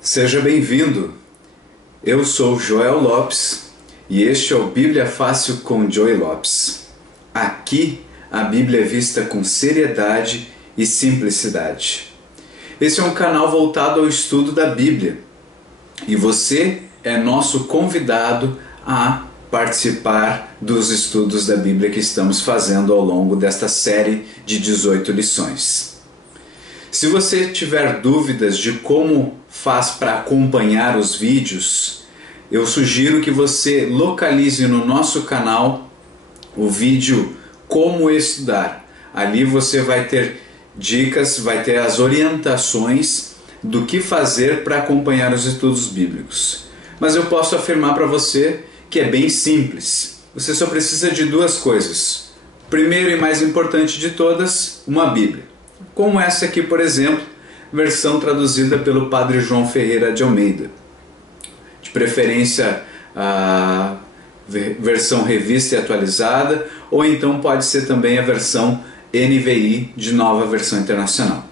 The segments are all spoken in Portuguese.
Seja bem-vindo. Eu sou Joel Lopes e este é o Bíblia Fácil com Joey Lopes. Aqui a Bíblia é vista com seriedade e simplicidade. Esse é um canal voltado ao estudo da Bíblia e você é nosso convidado a participar dos estudos da Bíblia que estamos fazendo ao longo desta série de 18 lições. Se você tiver dúvidas de como faz para acompanhar os vídeos, eu sugiro que você localize no nosso canal o vídeo Como Estudar. Ali você vai ter dicas, vai ter as orientações do que fazer para acompanhar os estudos bíblicos. Mas eu posso afirmar para você que é bem simples. Você só precisa de duas coisas. Primeiro e mais importante de todas, uma Bíblia. Como essa aqui, por exemplo, versão traduzida pelo Padre João Ferreira de Almeida. De preferência a versão revista e atualizada, ou então pode ser também a versão NVI de Nova Versão Internacional.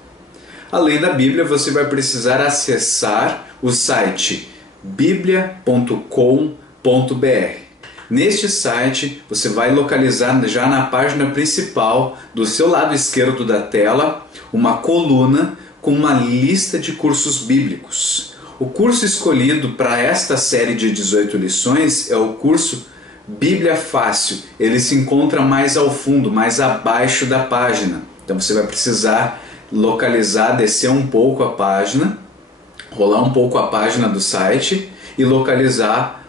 Além da Bíblia, você vai precisar acessar o site biblia.com.br. Neste site você vai localizar já na página principal do seu lado esquerdo da tela uma coluna com uma lista de cursos bíblicos. O curso escolhido para esta série de 18 lições é o curso Bíblia Fácil. Ele se encontra mais ao fundo, mais abaixo da página. Então você vai precisar localizar, descer um pouco a página, rolar um pouco a página do site e localizar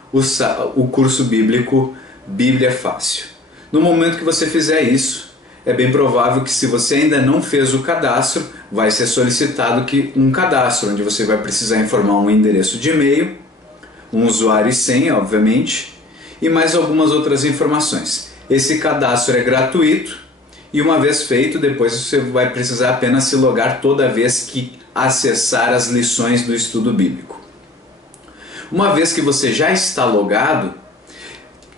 o curso bíblico Bíblia Fácil. No momento que você fizer isso, é bem provável que, se você ainda não fez o cadastro, vai ser solicitado um cadastro, onde você vai precisar informar um endereço de e-mail, um usuário e senha, obviamente, e mais algumas outras informações. Esse cadastro é gratuito e, uma vez feito, depois você vai precisar apenas se logar toda vez que acessar as lições do estudo bíblico. Uma vez que você já está logado,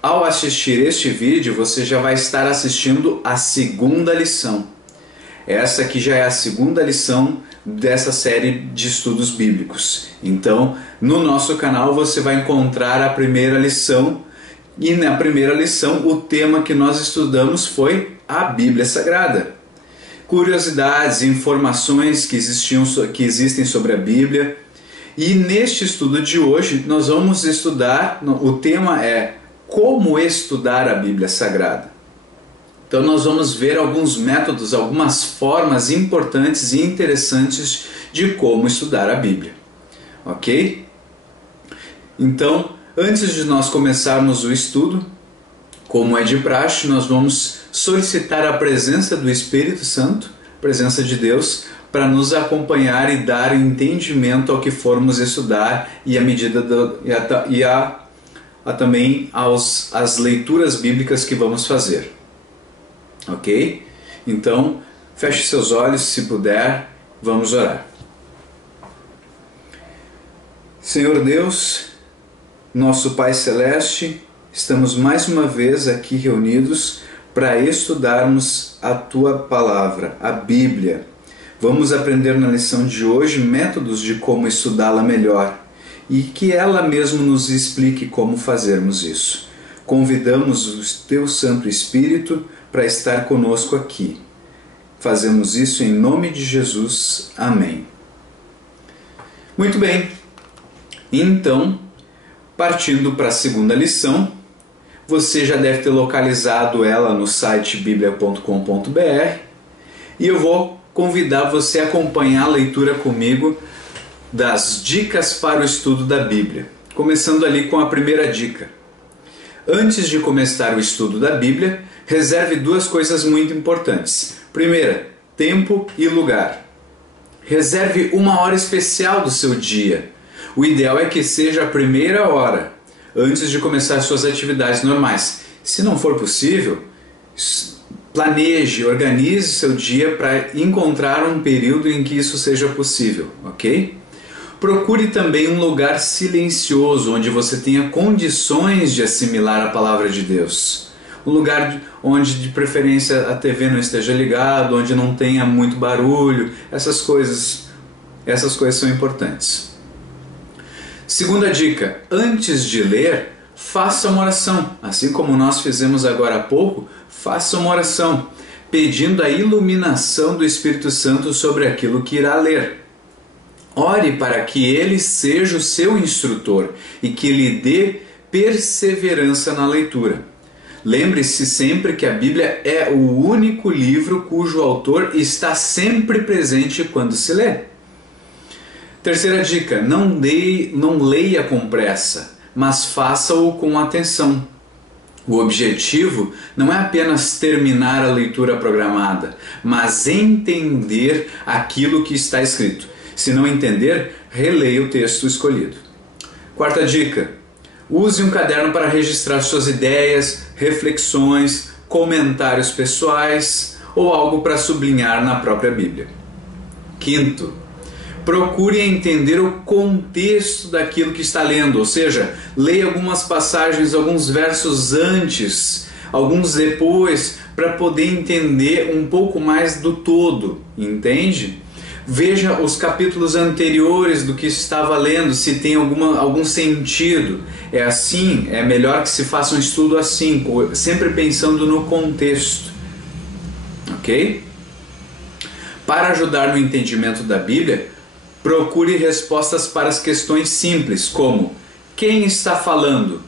ao assistir este vídeo, você já vai estar assistindo a segunda lição. Essa aqui já é a segunda lição dessa série de estudos bíblicos. Então, no nosso canal você vai encontrar a primeira lição, e na primeira lição o tema que nós estudamos foi a Bíblia Sagrada. Curiosidades, informações que existem sobre a Bíblia. E neste estudo de hoje nós vamos estudar, o tema é como estudar a Bíblia Sagrada. Então nós vamos ver alguns métodos, algumas formas importantes e interessantes de como estudar a Bíblia. Ok? Então, antes de nós começarmos o estudo, como é de praxe, nós vamos solicitar a presença do Espírito Santo, presença de Deus, para nos acompanhar e dar entendimento ao que formos estudar e à medida também às leituras bíblicas que vamos fazer. Ok? Então, feche seus olhos se puder, vamos orar. Senhor Deus, nosso Pai Celeste, estamos mais uma vez aqui reunidos para estudarmos a Tua Palavra, a Bíblia. Vamos aprender na lição de hoje métodos de como estudá-la melhor e que ela mesma nos explique como fazermos isso. Convidamos o Teu Santo Espírito para estar conosco aqui. Fazemos isso em nome de Jesus. Amém. Muito bem. Então, partindo para a segunda lição, você já deve ter localizado ela no site biblia.com.br e eu vou convidar você a acompanhar a leitura comigo das dicas para o estudo da Bíblia. Começando ali com a primeira dica. Antes de começar o estudo da Bíblia, reserve duas coisas muito importantes. Primeira, tempo e lugar. Reserve uma hora especial do seu dia. O ideal é que seja a primeira hora, antes de começar suas atividades normais. Se não for possível, planeje, organize seu dia para encontrar um período em que isso seja possível, ok? Procure também um lugar silencioso, onde você tenha condições de assimilar a palavra de Deus. Um lugar onde de preferência a TV não esteja ligada, onde não tenha muito barulho, essas coisas são importantes. Segunda dica, antes de ler, faça uma oração. Assim como nós fizemos agora há pouco, faça uma oração, pedindo a iluminação do Espírito Santo sobre aquilo que irá ler. Ore para que Ele seja o seu instrutor e que lhe dê perseverança na leitura. Lembre-se sempre que a Bíblia é o único livro cujo autor está sempre presente quando se lê. Terceira dica, não leia com pressa, mas faça-o com atenção. O objetivo não é apenas terminar a leitura programada, mas entender aquilo que está escrito. Se não entender, releia o texto escolhido. Quarta dica, use um caderno para registrar suas ideias, reflexões, comentários pessoais ou algo para sublinhar na própria Bíblia. Quinto, procure entender o contexto daquilo que está lendo, ou seja, leia algumas passagens, alguns versos antes, alguns depois, para poder entender um pouco mais do todo, entende? Veja os capítulos anteriores do que estava lendo, se tem algum sentido. É assim, é melhor que se faça um estudo assim, sempre pensando no contexto, ok? Para ajudar no entendimento da Bíblia, procure respostas para as questões simples, como quem está falando?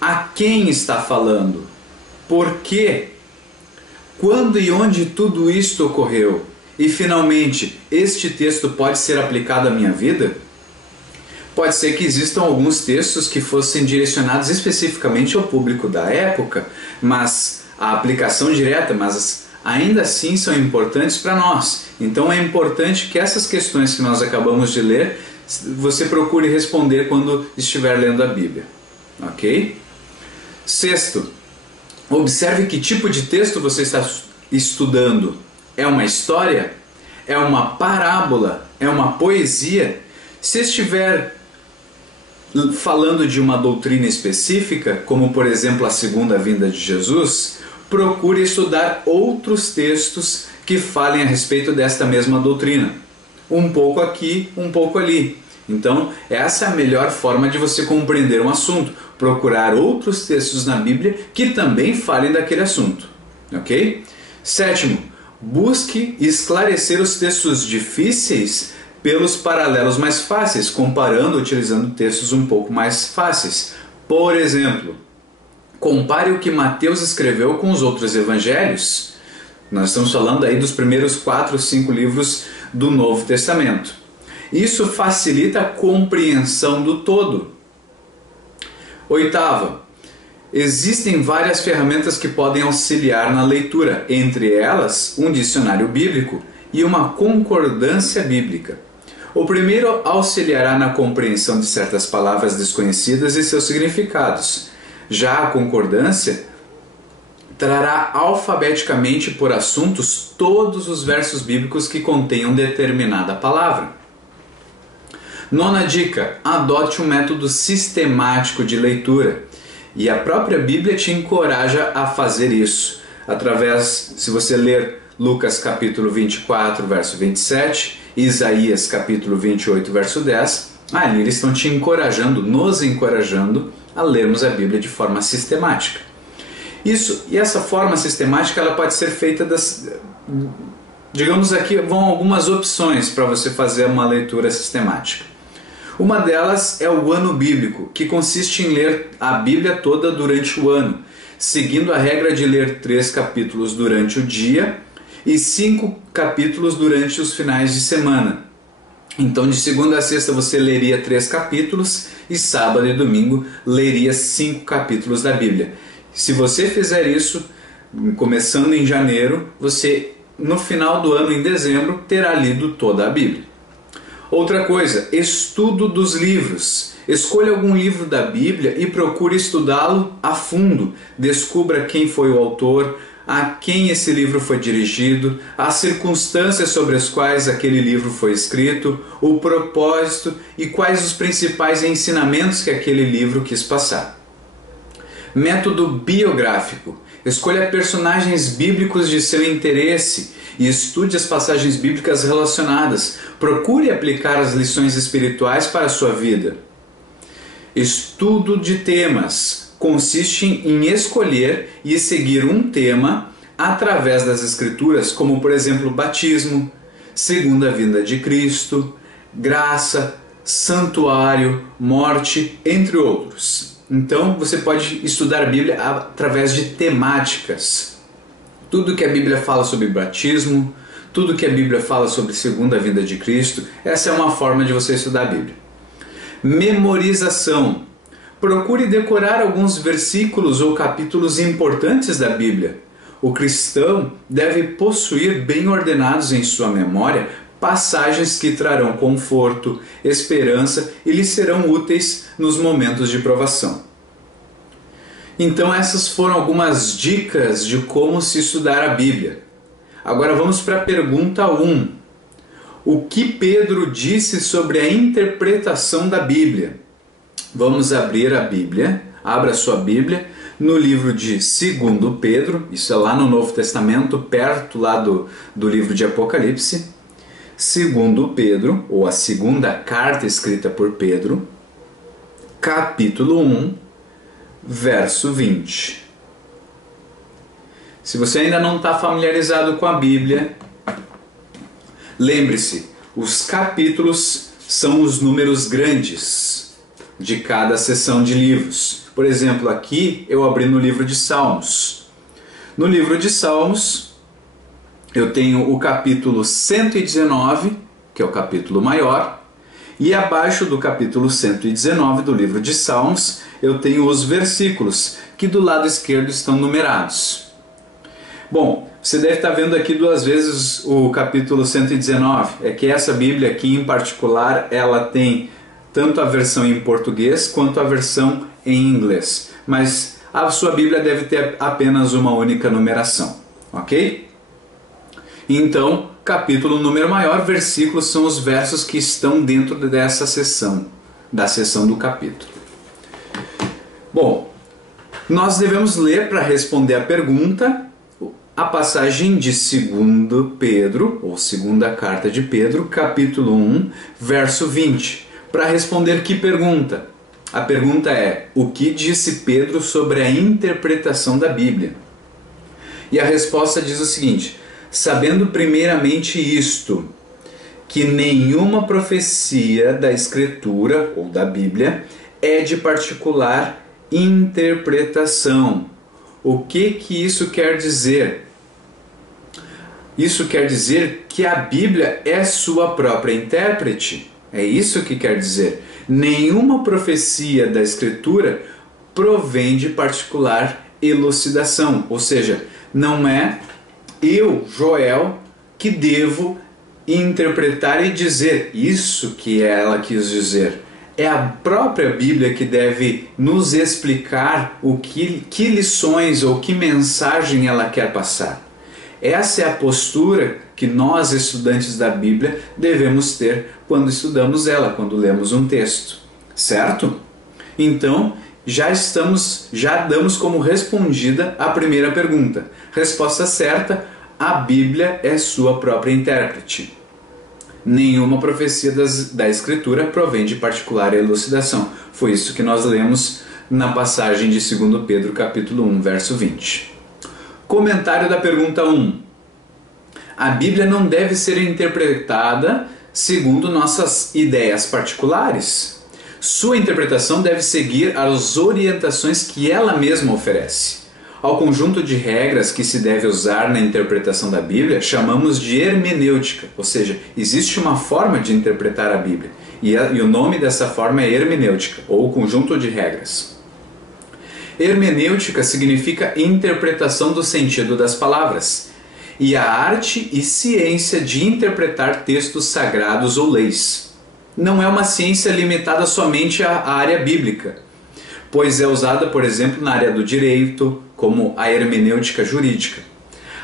A quem está falando? Por quê? Quando e onde tudo isto ocorreu? E finalmente, este texto pode ser aplicado à minha vida? Pode ser que existam alguns textos que fossem direcionados especificamente ao público da época, mas a aplicação direta, mas ainda assim são importantes para nós. Então é importante que essas questões que nós acabamos de ler, você procure responder quando estiver lendo a Bíblia. Ok? Sexto, observe que tipo de texto você está estudando. É uma história? É uma parábola? É uma poesia? Se estiver falando de uma doutrina específica, como por exemplo a segunda vinda de Jesus, procure estudar outros textos que falem a respeito desta mesma doutrina. Um pouco aqui, um pouco ali. Então, essa é a melhor forma de você compreender um assunto. Procurar outros textos na Bíblia que também falem daquele assunto. Ok? Sétimo, busque esclarecer os textos difíceis pelos paralelos mais fáceis, comparando, utilizando textos um pouco mais fáceis. Por exemplo, compare o que Mateus escreveu com os outros evangelhos. Nós estamos falando aí dos primeiros 4 ou 5 livros do Novo Testamento. Isso facilita a compreensão do todo. Oitava, existem várias ferramentas que podem auxiliar na leitura, entre elas um dicionário bíblico e uma concordância bíblica. O primeiro auxiliará na compreensão de certas palavras desconhecidas e seus significados. Já a concordância trará alfabeticamente por assuntos todos os versos bíblicos que contenham determinada palavra. Nona dica, adote um método sistemático de leitura. E a própria Bíblia te encoraja a fazer isso. Através, se você ler Lucas capítulo 24, verso 27, Isaías capítulo 28, verso 10, ali eles estão te encorajando, nos encorajando a lermos a Bíblia de forma sistemática. E essa forma sistemática ela pode ser feita digamos aqui, vão algumas opções para você fazer uma leitura sistemática. Uma delas é o ano bíblico, que consiste em ler a Bíblia toda durante o ano, seguindo a regra de ler 3 capítulos durante o dia e 5 capítulos durante os finais de semana. Então, de segunda a sexta você leria 3 capítulos e sábado e domingo leria 5 capítulos da Bíblia. Se você fizer isso, começando em janeiro, você no final do ano, em dezembro, terá lido toda a Bíblia. Outra coisa, estudo dos livros. Escolha algum livro da Bíblia e procure estudá-lo a fundo. Descubra quem foi o autor, a quem esse livro foi dirigido, as circunstâncias sobre as quais aquele livro foi escrito, o propósito e quais os principais ensinamentos que aquele livro quis passar. Método biográfico. Escolha personagens bíblicos de seu interesse e estude as passagens bíblicas relacionadas. Procure aplicar as lições espirituais para a sua vida. Estudo de temas consiste em escolher e seguir um tema através das Escrituras, como por exemplo batismo, segunda vinda de Cristo, graça, santuário, morte, entre outros. Então você pode estudar a Bíblia através de temáticas. Tudo que a Bíblia fala sobre batismo, tudo que a Bíblia fala sobre segunda vinda de Cristo, essa é uma forma de você estudar a Bíblia. Memorização. Procure decorar alguns versículos ou capítulos importantes da Bíblia. O cristão deve possuir bem ordenados em sua memória passagens que trarão conforto, esperança e lhe serão úteis nos momentos de provação. Então essas foram algumas dicas de como se estudar a Bíblia. Agora vamos para a pergunta 1. O que Pedro disse sobre a interpretação da Bíblia? Vamos abrir a Bíblia, abra sua Bíblia, no livro de 2 Pedro, isso é lá no Novo Testamento, perto lá do livro de Apocalipse. 2 Pedro, ou a segunda carta escrita por Pedro, capítulo 1, verso 20. Se você ainda não está familiarizado com a Bíblia, lembre-se, os capítulos são os números grandes de cada seção de livros. Por exemplo, aqui eu abri no livro de Salmos. No livro de Salmos, eu tenho o capítulo 119, que é o capítulo maior, e abaixo do capítulo 119 do livro de Salmos, eu tenho os versículos, que do lado esquerdo estão numerados. Bom, você deve estar vendo aqui duas vezes o capítulo 119. É que essa Bíblia aqui em particular, ela tem tanto a versão em português quanto a versão em inglês. Mas a sua Bíblia deve ter apenas uma única numeração, ok? Então, capítulo número maior, versículos são os versos que estão dentro dessa seção, da seção do capítulo. Bom, nós devemos ler para responder a pergunta a passagem de 2 Pedro, ou segunda carta de Pedro, capítulo 1, verso 20. Para responder que pergunta? A pergunta é: o que disse Pedro sobre a interpretação da Bíblia? E a resposta diz o seguinte: sabendo primeiramente isto, que nenhuma profecia da Escritura, ou da Bíblia, é de particular interpretação. O que isso quer dizer? Isso quer dizer que a Bíblia é sua própria intérprete. É isso que quer dizer. Nenhuma profecia da Escritura provém de particular elucidação. Ou seja, não é eu, Joel, que devo interpretar e dizer isso que ela quis dizer. É a própria Bíblia que deve nos explicar que lições ou que mensagem ela quer passar. Essa é a postura que nós, estudantes da Bíblia, devemos ter quando estudamos ela, quando lemos um texto, certo? Então, já damos como respondida a primeira pergunta. Resposta certa: a Bíblia é sua própria intérprete. Nenhuma profecia da Escritura provém de particular elucidação. Foi isso que nós lemos na passagem de 2 Pedro, capítulo 1, verso 20. Comentário da pergunta 1. A Bíblia não deve ser interpretada segundo nossas ideias particulares. Sua interpretação deve seguir as orientações que ela mesma oferece. Ao conjunto de regras que se deve usar na interpretação da Bíblia, chamamos de hermenêutica, ou seja, existe uma forma de interpretar a Bíblia, e o nome dessa forma é hermenêutica, ou conjunto de regras. Hermenêutica significa interpretação do sentido das palavras, e a arte e ciência de interpretar textos sagrados ou leis. Não é uma ciência limitada somente à área bíblica, pois é usada, por exemplo, na área do direito, como a hermenêutica jurídica.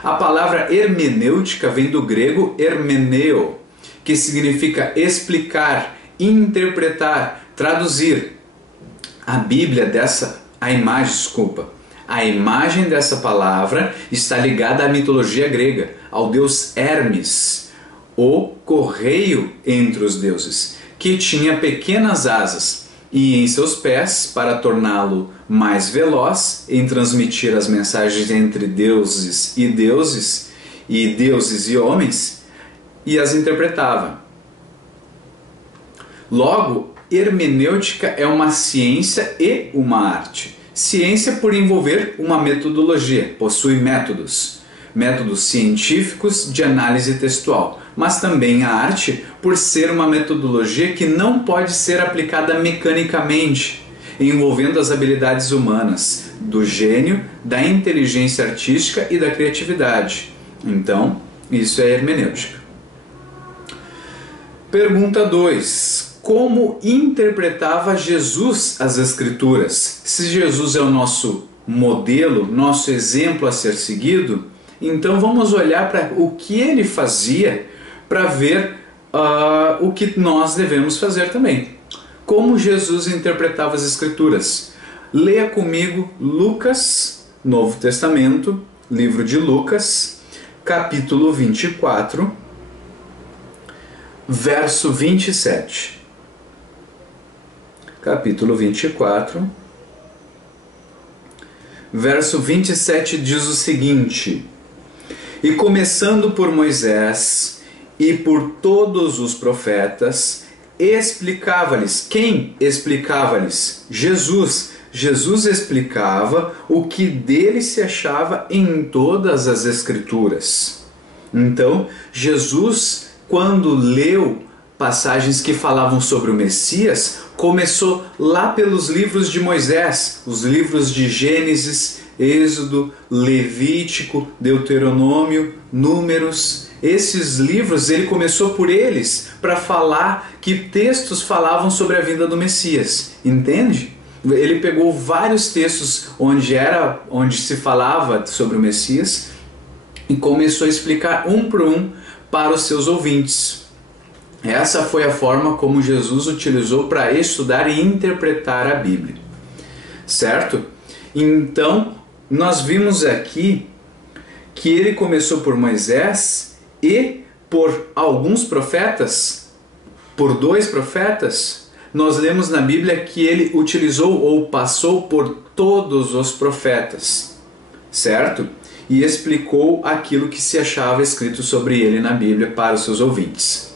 A palavra hermenêutica vem do grego hermeneo, que significa explicar, interpretar, traduzir. A imagem dessa palavra está ligada à mitologia grega, ao deus Hermes, o correio entre os deuses, que tinha pequenas asas. e em seus pés para torná-lo mais veloz em transmitir as mensagens entre deuses e deuses e homens, e as interpretava. Logo, hermenêutica é uma ciência e uma arte. Ciência por envolver uma metodologia, possui métodos científicos de análise textual, mas também a arte por ser uma metodologia que não pode ser aplicada mecanicamente, envolvendo as habilidades humanas, do gênio, da inteligência artística e da criatividade. Então, isso é hermenêutica. Pergunta 2. Como interpretava Jesus as Escrituras? Se Jesus é o nosso modelo, nosso exemplo a ser seguido, então vamos olhar para o que ele fazia para ver o que nós devemos fazer também. Como Jesus interpretava as Escrituras? Leia comigo Lucas, Novo Testamento, livro de Lucas, capítulo 24, verso 27. Capítulo 24, verso 27 diz o seguinte: E começando por Moisés e por todos os profetas, explicava-lhes. Quem explicava-lhes? Jesus. Jesus explicava o que dele se achava em todas as Escrituras. Então, Jesus, quando leu passagens que falavam sobre o Messias, começou lá pelos livros de Moisés, os livros de Gênesis, Êxodo, Levítico, Deuteronômio, Números. Esses livros, ele começou por eles para falar que textos falavam sobre a vinda do Messias. Entende? Ele pegou vários textos onde se falava sobre o Messias e começou a explicar um por um para os seus ouvintes. Essa foi a forma como Jesus utilizou para estudar e interpretar a Bíblia. Certo? Então, nós vimos aqui que ele começou por Moisés e por alguns profetas, por 2 profetas. Nós lemos na Bíblia que ele utilizou ou passou por todos os profetas, certo? E explicou aquilo que se achava escrito sobre ele na Bíblia para os seus ouvintes.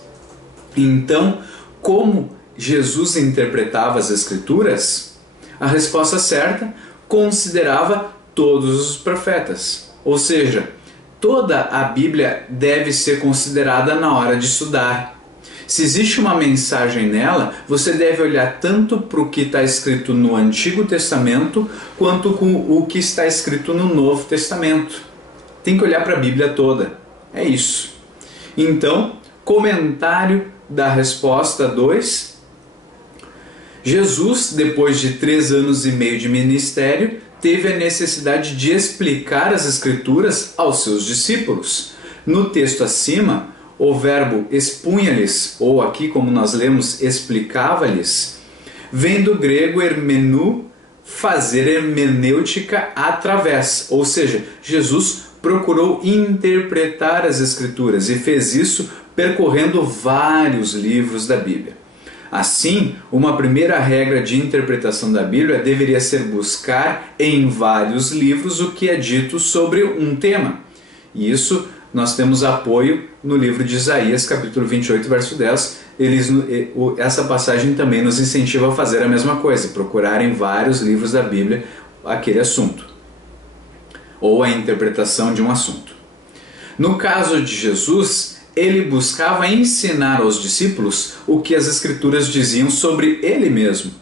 Então, como Jesus interpretava as Escrituras? A resposta certa: considerava todos os profetas. Ou seja, toda a Bíblia deve ser considerada na hora de estudar. Se existe uma mensagem nela, você deve olhar tanto para o que está escrito no Antigo Testamento quanto com o que está escrito no Novo Testamento. Tem que olhar para a Bíblia toda. É isso. Então, comentário da resposta 2. Jesus, depois de 3 anos e meio de ministério, teve a necessidade de explicar as Escrituras aos seus discípulos. No texto acima, o verbo expunha-lhes, ou aqui como nós lemos, explicava-lhes, vem do grego hermenou, fazer hermenêutica através. Ou seja, Jesus procurou interpretar as Escrituras e fez isso percorrendo vários livros da Bíblia. Assim, uma primeira regra de interpretação da Bíblia deveria ser buscar em vários livros o que é dito sobre um tema. E isso nós temos apoio no livro de Isaías, capítulo 28, verso 10. Essa passagem também nos incentiva a fazer a mesma coisa, procurar em vários livros da Bíblia aquele assunto, ou a interpretação de um assunto. No caso de Jesus, ele buscava ensinar aos discípulos o que as Escrituras diziam sobre ele mesmo.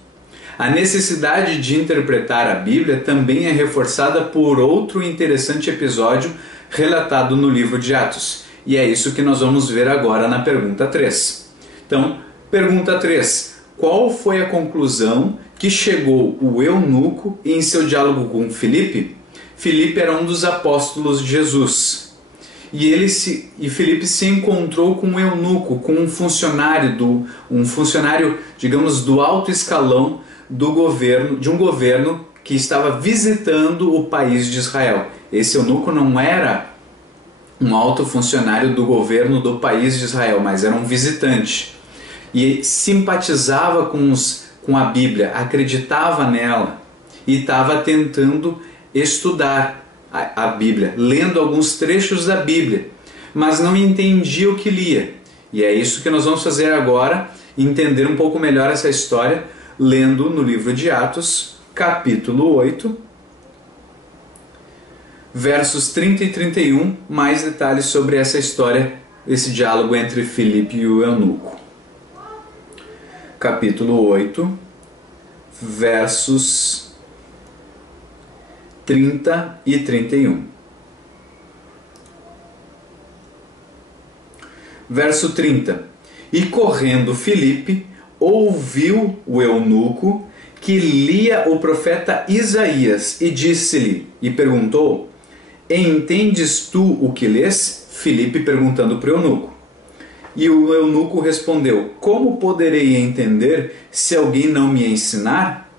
A necessidade de interpretar a Bíblia também é reforçada por outro interessante episódio relatado no livro de Atos. E é isso que nós vamos ver agora na pergunta 3. Então, pergunta 3. Qual foi a conclusão que chegou o eunuco em seu diálogo com Filipe? Filipe era um dos apóstolos de Jesus. E Filipe se encontrou com um eunuco, com um funcionário, digamos, do alto escalão do governo, de um governo que estava visitando o país de Israel. Esse eunuco não era um alto funcionário do governo do país de Israel, mas era um visitante. E simpatizava com os com a Bíblia, acreditava nela e estava tentando estudar a Bíblia, lendo alguns trechos da Bíblia, mas não entendia o que lia. E é isso que nós vamos fazer agora, entender um pouco melhor essa história, lendo no livro de Atos, capítulo 8, versos 30 e 31, mais detalhes sobre essa história, esse diálogo entre Filipe e o eunuco. Capítulo 8, versos 30 e 31. Verso 30. E correndo Filipe, ouviu o eunuco que lia o profeta Isaías e disse-lhe, e perguntou: entendes tu o que lês? Filipe perguntando para o eunuco. E o eunuco respondeu: como poderei entender se alguém não me ensinar?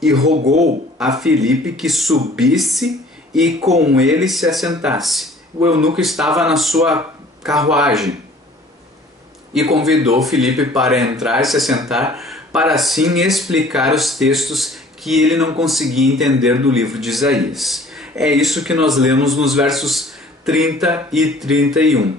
E rogou a Filipe que subisse e com ele se assentasse. O eunuco estava na sua carruagem e convidou Filipe para entrar e se assentar, para assim explicar os textos que ele não conseguia entender do livro de Isaías. É isso que nós lemos nos versos 30 e 31.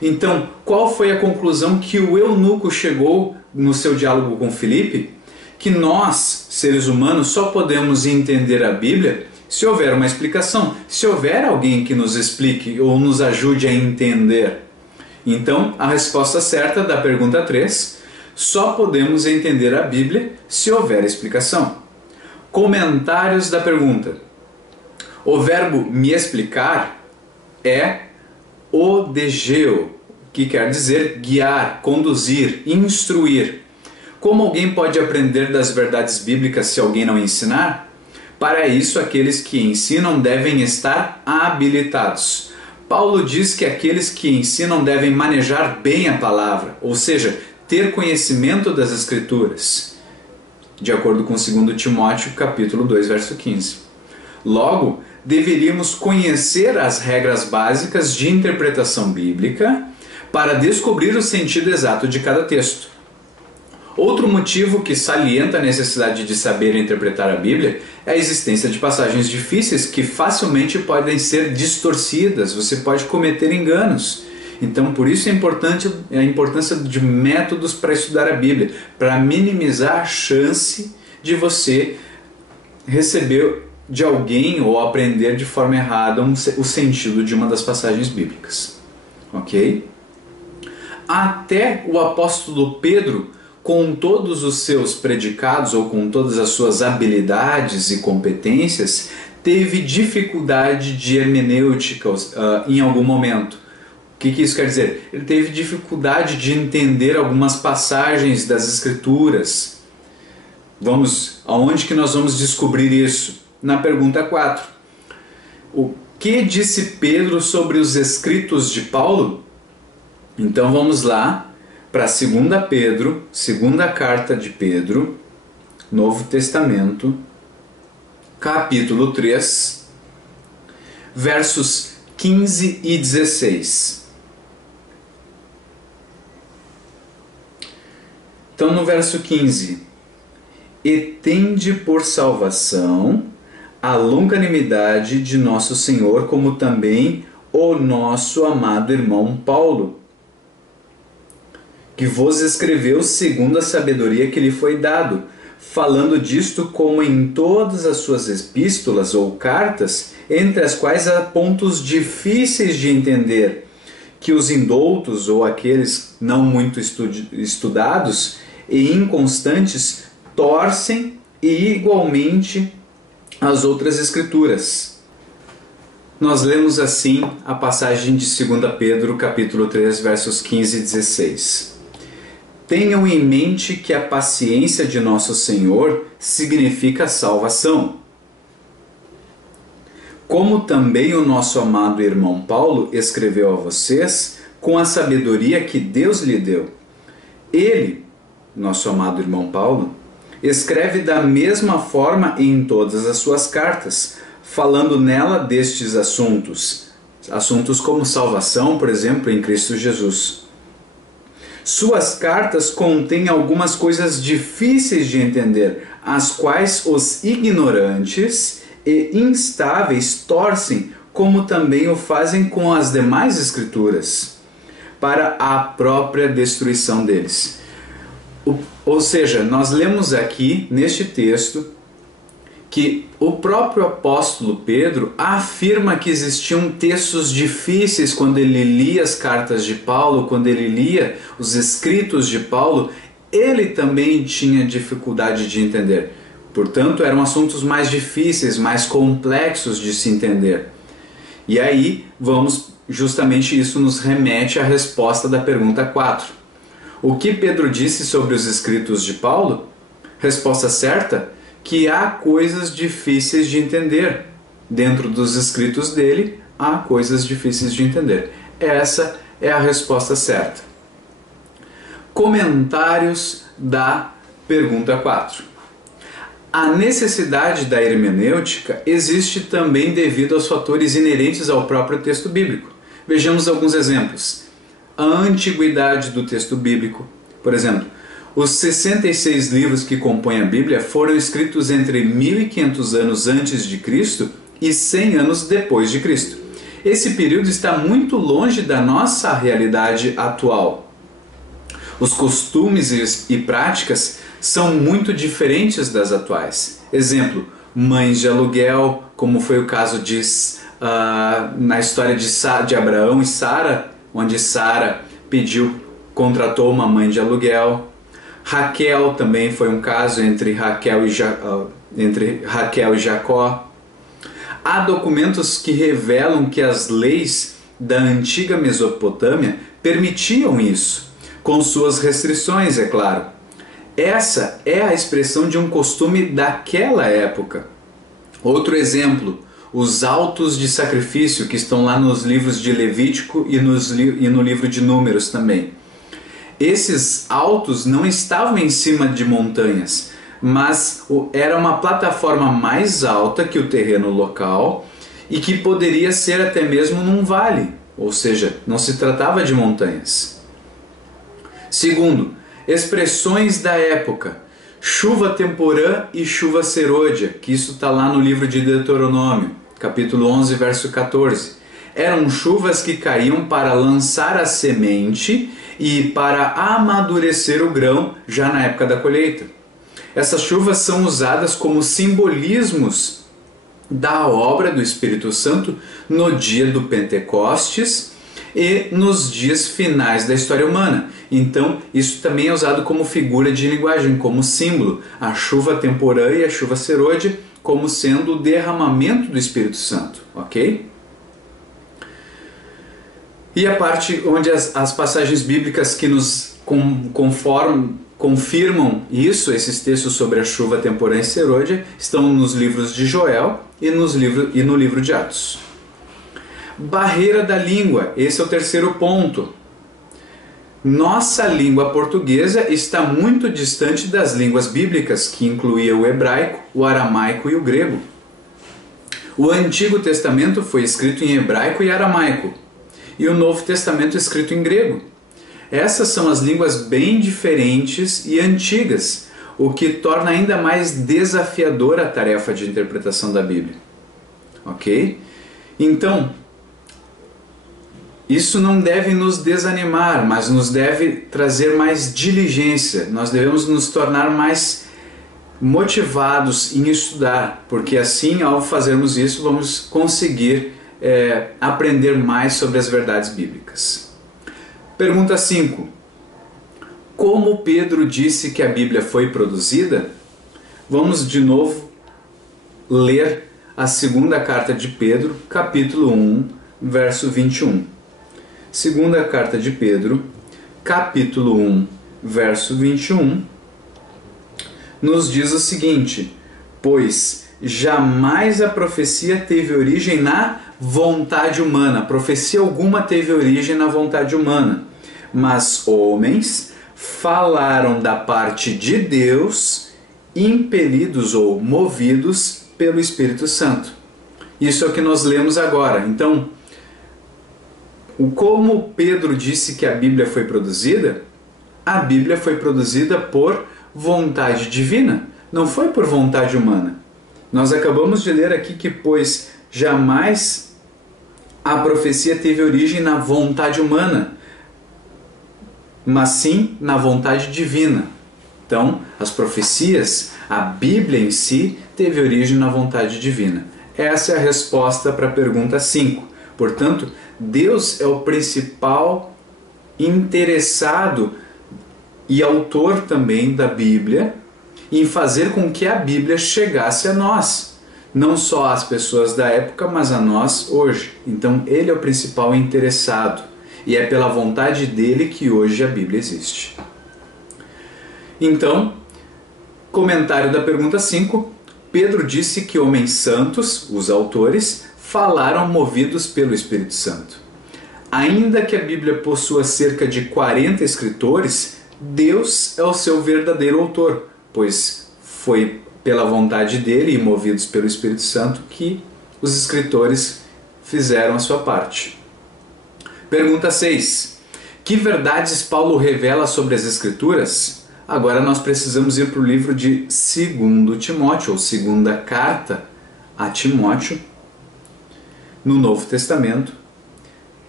Então, qual foi a conclusão que o eunuco chegou no seu diálogo com Filipe? Que nós, seres humanos, só podemos entender a Bíblia se houver uma explicação, se houver alguém que nos explique ou nos ajude a entender. Então, a resposta certa da pergunta 3, só podemos entender a Bíblia se houver explicação. Comentários da pergunta. O verbo me explicar é odegeo, que quer dizer guiar, conduzir, instruir. Como alguém pode aprender das verdades bíblicas se alguém não ensinar? Para isso, aqueles que ensinam devem estar habilitados. Paulo diz que aqueles que ensinam devem manejar bem a palavra, ou seja, ter conhecimento das Escrituras, de acordo com 2 Timóteo, capítulo 2, verso 15. Logo, deveríamos conhecer as regras básicas de interpretação bíblica para descobrir o sentido exato de cada texto. Outro motivo que salienta a necessidade de saber interpretar a Bíblia é a existência de passagens difíceis que facilmente podem ser distorcidas, você pode cometer enganos. Então, por isso é importante a importância de métodos para estudar a Bíblia, para minimizar a chance de você receber de alguém ou aprender de forma errada o sentido de uma das passagens bíblicas. Ok? Até o apóstolo Pedro, com todos os seus predicados ou com todas as suas habilidades e competências, teve dificuldade de hermenêutica em algum momento. O que isso quer dizer? Ele teve dificuldade de entender algumas passagens das Escrituras. Aonde que nós vamos descobrir isso? Na pergunta 4. O que disse Pedro sobre os escritos de Paulo? Então vamos lá para 2 Pedro, segunda carta de Pedro, Novo Testamento, capítulo 3, versos 15 e 16. Então no verso 15: e tende por salvação a longanimidade de nosso Senhor, como também o nosso amado irmão Paulo, que vos escreveu segundo a sabedoria que lhe foi dado, falando disto como em todas as suas epístolas ou cartas, entre as quais há pontos difíceis de entender, que os indoutos ou aqueles não muito estudados e inconstantes torcem, e igualmente as outras escrituras. Nós lemos assim a passagem de 2 Pedro, capítulo 3, versos 15 e 16. Tenham em mente que a paciência de nosso Senhor significa salvação. Como também o nosso amado irmão Paulo escreveu a vocês com a sabedoria que Deus lhe deu. Ele, nosso amado irmão Paulo, escreve da mesma forma em todas as suas cartas, falando nela destes assuntos como salvação, por exemplo, em Cristo Jesus. Suas cartas contêm algumas coisas difíceis de entender, as quais os ignorantes e instáveis torcem, como também o fazem com as demais escrituras, para a própria destruição deles. Ou seja, nós lemos aqui neste texto que o próprio apóstolo Pedro afirma que existiam textos difíceis quando ele lia as cartas de Paulo, quando ele lia os escritos de Paulo, ele também tinha dificuldade de entender. Portanto, eram assuntos mais difíceis, mais complexos de se entender. E aí, justamente isso nos remete à resposta da pergunta 4. O que Pedro disse sobre os escritos de Paulo? Resposta certa: que há coisas difíceis de entender. Dentro dos escritos dele, há coisas difíceis de entender. Essa é a resposta certa. Comentários da pergunta 4. A necessidade da hermenêutica existe também devido aos fatores inerentes ao próprio texto bíblico. Vejamos alguns exemplos. A antiguidade do texto bíblico. Por exemplo, os 66 livros que compõem a Bíblia foram escritos entre 1500 anos antes de Cristo e 100 anos depois de Cristo. Esse período está muito longe da nossa realidade atual. Os costumes e práticas são muito diferentes das atuais. Exemplo, mães de aluguel, como foi o caso na história de Abraão e Sara, onde Sara contratou uma mãe de aluguel. Raquel também foi um caso entre Raquel e Jacó. Há documentos que revelam que as leis da antiga Mesopotâmia permitiam isso, com suas restrições, é claro. Essa é a expressão de um costume daquela época. Outro exemplo, os autos de sacrifício que estão lá nos livros de Levítico e no livro de Números também. Esses autos não estavam em cima de montanhas, mas era uma plataforma mais alta que o terreno local e que poderia ser até mesmo num vale, ou seja, não se tratava de montanhas. Segundo, expressões da época, chuva temporã e chuva serôdia, que isso está lá no livro de Deuteronômio, capítulo 11, verso 14. Eram chuvas que caíam para lançar a semente e para amadurecer o grão já na época da colheita. Essas chuvas são usadas como simbolismos da obra do Espírito Santo no dia do Pentecostes e nos dias finais da história humana. Então, isso também é usado como figura de linguagem, como símbolo. A chuva temporã e a chuva serôdia como sendo o derramamento do Espírito Santo, ok? E a parte onde as passagens bíblicas que nos confirmam isso, esses textos sobre a chuva temporã e serôdia, estão nos livros de Joel e no livro de Atos. Barreira da língua, esse é o terceiro ponto. Nossa língua portuguesa está muito distante das línguas bíblicas, que incluía o hebraico, o aramaico e o grego. O Antigo Testamento foi escrito em hebraico e aramaico, e o Novo Testamento escrito em grego. Essas são as línguas bem diferentes e antigas, o que torna ainda mais desafiadora a tarefa de interpretação da Bíblia. Ok? Então, isso não deve nos desanimar, mas nos deve trazer mais diligência. Nós devemos nos tornar mais motivados em estudar, porque assim, ao fazermos isso, vamos conseguir aprender mais sobre as verdades bíblicas. Pergunta 5. Como Pedro disse que a Bíblia foi produzida? Vamos de novo ler a segunda carta de Pedro, capítulo 1, verso 21. Segunda carta de Pedro, capítulo 1, verso 21, nos diz o seguinte: pois jamais a profecia teve origem na vontade humana. Profecia alguma teve origem na vontade humana, mas homens falaram da parte de Deus, impelidos ou movidos pelo Espírito Santo. Isso é o que nós lemos agora. Então, como Pedro disse que a Bíblia foi produzida? a Bíblia foi produzida por vontade divina, não foi por vontade humana. Nós acabamos de ler aqui que, pois jamais a profecia teve origem na vontade humana, mas sim na vontade divina. Então, as profecias, a Bíblia em si, teve origem na vontade divina. Essa é a resposta para a pergunta 5. Portanto, Deus é o principal interessado e autor também da Bíblia em fazer com que a Bíblia chegasse a nós. Não só às pessoas da época, mas a nós hoje. Então, Ele é o principal interessado. E é pela vontade dele que hoje a Bíblia existe. Então, comentário da pergunta 5. Pedro disse que homens santos, os autores, falaram movidos pelo Espírito Santo. Ainda que a Bíblia possua cerca de 40 escritores, Deus é o seu verdadeiro autor, pois foi pela vontade dele e movidos pelo Espírito Santo que os escritores fizeram a sua parte. Pergunta 6. Que verdades Paulo revela sobre as Escrituras? Agora nós precisamos ir para o livro de 2 Timóteo, ou segunda carta a Timóteo, no Novo Testamento,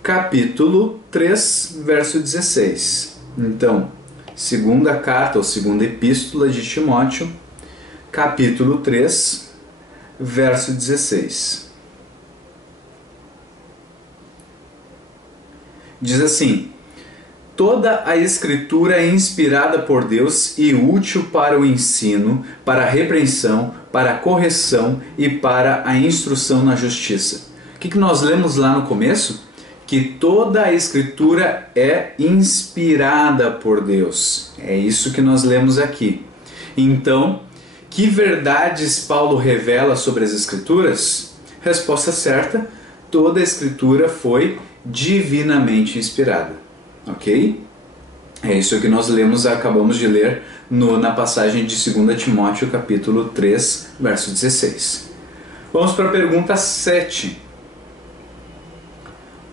capítulo 3, verso 16. Então, segunda carta, ou segunda epístola de Timóteo, capítulo 3, verso 16. Diz assim: toda a Escritura é inspirada por Deus e útil para o ensino, para a repreensão, para a correção e para a instrução na justiça. O que nós lemos lá no começo? Que toda a Escritura é inspirada por Deus. É isso que nós lemos aqui. Então, que verdades Paulo revela sobre as Escrituras? Resposta certa: toda a Escritura foi divinamente inspirada. Ok? É isso que nós lemos, acabamos de ler na passagem de 2 Timóteo, capítulo 3, verso 16. Vamos para a pergunta 7.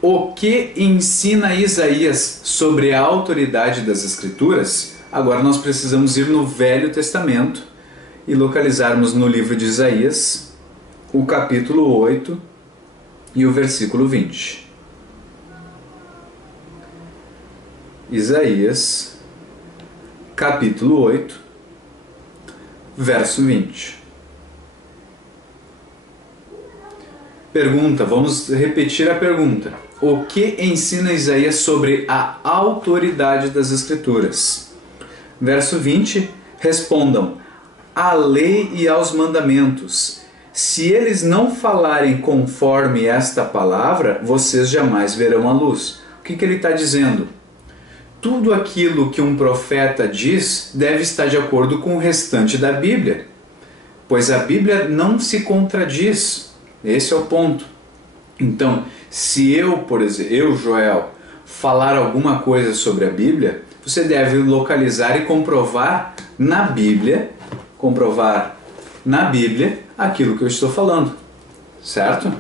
O que ensina Isaías sobre a autoridade das Escrituras? Agora nós precisamos ir no Velho Testamento e localizarmos no livro de Isaías o capítulo 8 e o versículo 20. Isaías, capítulo 8, verso 20. Pergunta, vamos repetir a pergunta. O que ensina Isaías sobre a autoridade das Escrituras? Verso 20, respondam: à lei e aos mandamentos. Se eles não falarem conforme esta palavra, vocês jamais verão a luz. O que ele está dizendo? Tudo aquilo que um profeta diz deve estar de acordo com o restante da Bíblia, pois a Bíblia não se contradiz. Esse é o ponto. Então, se eu, por exemplo, Joel, falar alguma coisa sobre a Bíblia, você deve localizar e comprovar na Bíblia aquilo que eu estou falando, certo?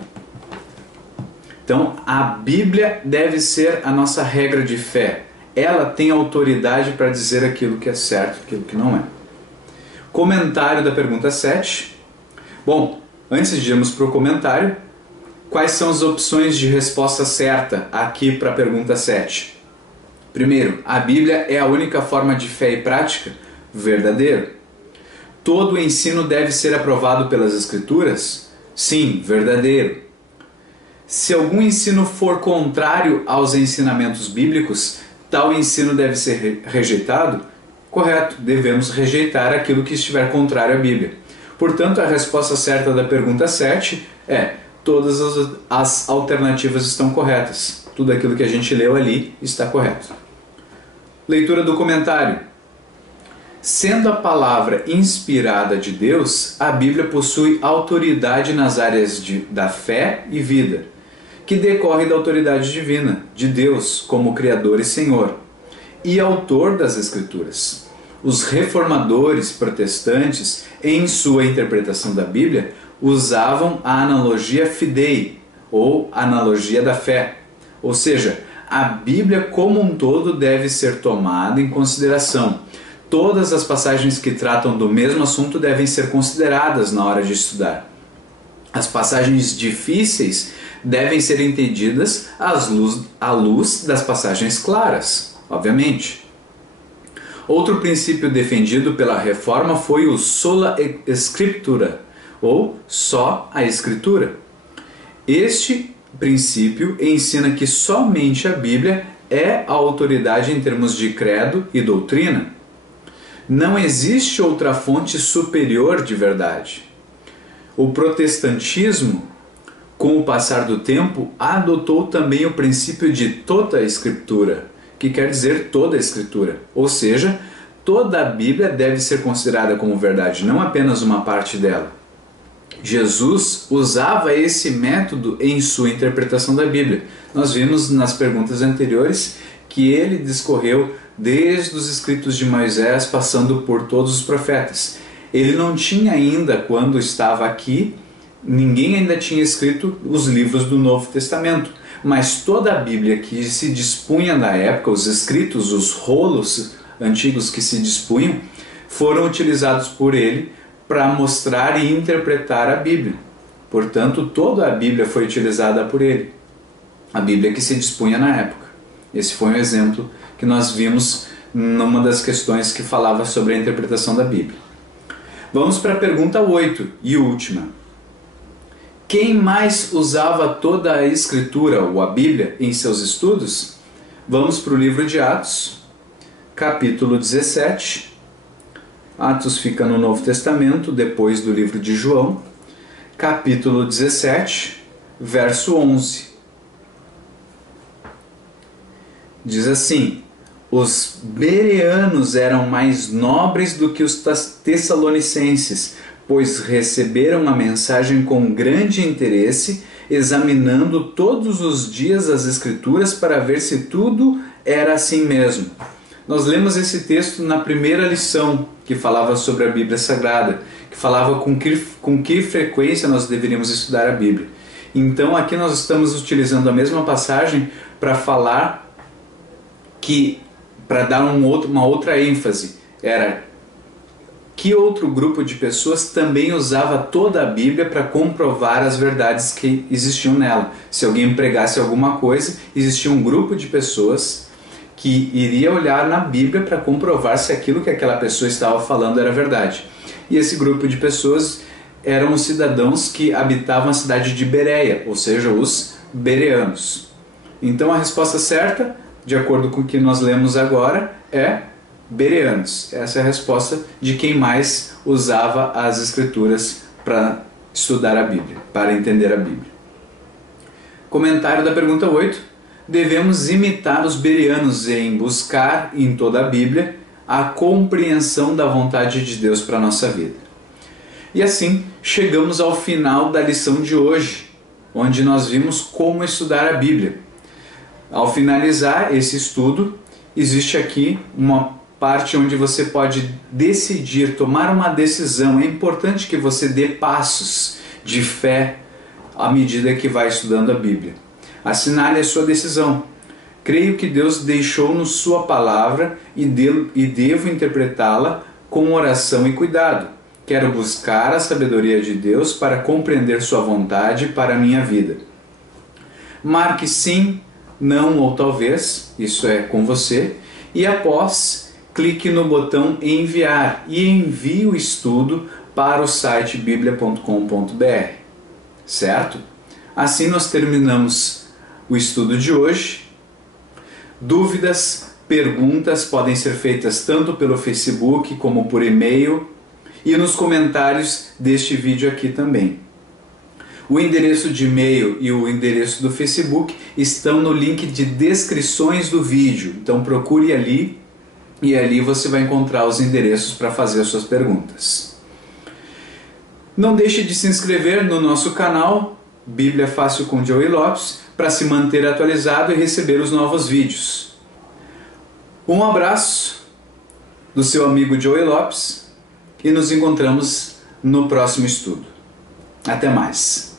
Então, a Bíblia deve ser a nossa regra de fé. Ela tem autoridade para dizer aquilo que é certo e aquilo que não é. Comentário da pergunta 7. Bom, antes de irmos para o comentário, quais são as opções de resposta certa aqui para a pergunta 7? Primeiro, a Bíblia é a única forma de fé e prática? Verdadeiro. Todo o ensino deve ser aprovado pelas Escrituras? Sim, verdadeiro. Se algum ensino for contrário aos ensinamentos bíblicos, tal ensino deve ser rejeitado? Correto, devemos rejeitar aquilo que estiver contrário à Bíblia. Portanto, a resposta certa da pergunta 7 é: todas as alternativas estão corretas. Tudo aquilo que a gente leu ali está correto. Leitura do comentário. Sendo a palavra inspirada de Deus, a Bíblia possui autoridade nas áreas da fé e vida, que decorre da autoridade divina, de Deus como Criador e Senhor, e autor das Escrituras. Os reformadores protestantes, em sua interpretação da Bíblia, usavam a analogia fidei, ou analogia da fé. Ou seja, a Bíblia como um todo deve ser tomada em consideração. Todas as passagens que tratam do mesmo assunto devem ser consideradas na hora de estudar. As passagens difíceis devem ser entendidas à luz das passagens claras, obviamente. Outro princípio defendido pela Reforma foi o sola scriptura, ou só a Escritura. Este princípio ensina que somente a Bíblia é a autoridade em termos de credo e doutrina. Não existe outra fonte superior de verdade. O protestantismo, com o passar do tempo, adotou também o princípio de toda a Escritura, que quer dizer toda a Escritura, ou seja, toda a Bíblia deve ser considerada como verdade, não apenas uma parte dela. Jesus usava esse método em sua interpretação da Bíblia. Nós vimos nas perguntas anteriores que ele discorreu desde os escritos de Moisés, passando por todos os profetas. Ele não tinha ainda, quando estava aqui, ninguém ainda tinha escrito os livros do Novo Testamento, mas toda a Bíblia que se dispunha na época, os escritos, os rolos antigos que se dispunham, foram utilizados por ele para mostrar e interpretar a Bíblia. Portanto, toda a Bíblia foi utilizada por ele, a Bíblia que se dispunha na época. Esse foi um exemplo que nós vimos numa das questões que falava sobre a interpretação da Bíblia. Vamos para a pergunta 8 e última. Quem mais usava toda a Escritura, ou a Bíblia, em seus estudos? Vamos para o livro de Atos, capítulo 17. Atos fica no Novo Testamento, depois do livro de João, capítulo 17, verso 11. Diz assim: os bereanos eram mais nobres do que os tessalonicenses, pois receberam a mensagem com grande interesse, examinando todos os dias as Escrituras para ver se tudo era assim mesmo. Nós lemos esse texto na primeira lição, que falava sobre a Bíblia Sagrada, que falava com que frequência nós deveríamos estudar a Bíblia. Então aqui nós estamos utilizando a mesma passagem para falar que, para dar uma outra ênfase, era que outro grupo de pessoas também usava toda a Bíblia para comprovar as verdades que existiam nela. Se alguém pregasse alguma coisa, existia um grupo de pessoas que iria olhar na Bíblia para comprovar se aquilo que aquela pessoa estava falando era verdade. E esse grupo de pessoas eram os cidadãos que habitavam a cidade de Bereia, ou seja, os bereanos. Então a resposta certa, de acordo com o que nós lemos agora, é bereanos. Essa é a resposta de quem mais usava as Escrituras para estudar a Bíblia, para entender a Bíblia. Comentário da pergunta 8. Devemos imitar os bereanos em buscar em toda a Bíblia a compreensão da vontade de Deus para a nossa vida. E assim chegamos ao final da lição de hoje, onde nós vimos como estudar a Bíblia. Ao finalizar esse estudo, existe aqui uma parte onde você pode decidir, tomar uma decisão. É importante que você dê passos de fé à medida que vai estudando a Bíblia. Assinale a sua decisão. Creio que Deus deixou-nos sua palavra e devo interpretá-la com oração e cuidado. Quero buscar a sabedoria de Deus para compreender sua vontade para a minha vida. Marque sim, não ou talvez, isso é com você, e após, clique no botão enviar e envie o estudo para o site biblia.com.br, certo? Assim nós terminamos o estudo de hoje. Dúvidas, perguntas podem ser feitas tanto pelo Facebook como por e-mail e nos comentários deste vídeo aqui também. O endereço de e-mail e o endereço do Facebook estão no link de descrições do vídeo, então procure ali e ali você vai encontrar os endereços para fazer as suas perguntas. Não deixe de se inscrever no nosso canal Bíblia Fácil com Joey Lopes para se manter atualizado e receber os novos vídeos. Um abraço do seu amigo Joey Lopes e nos encontramos no próximo estudo. Até mais!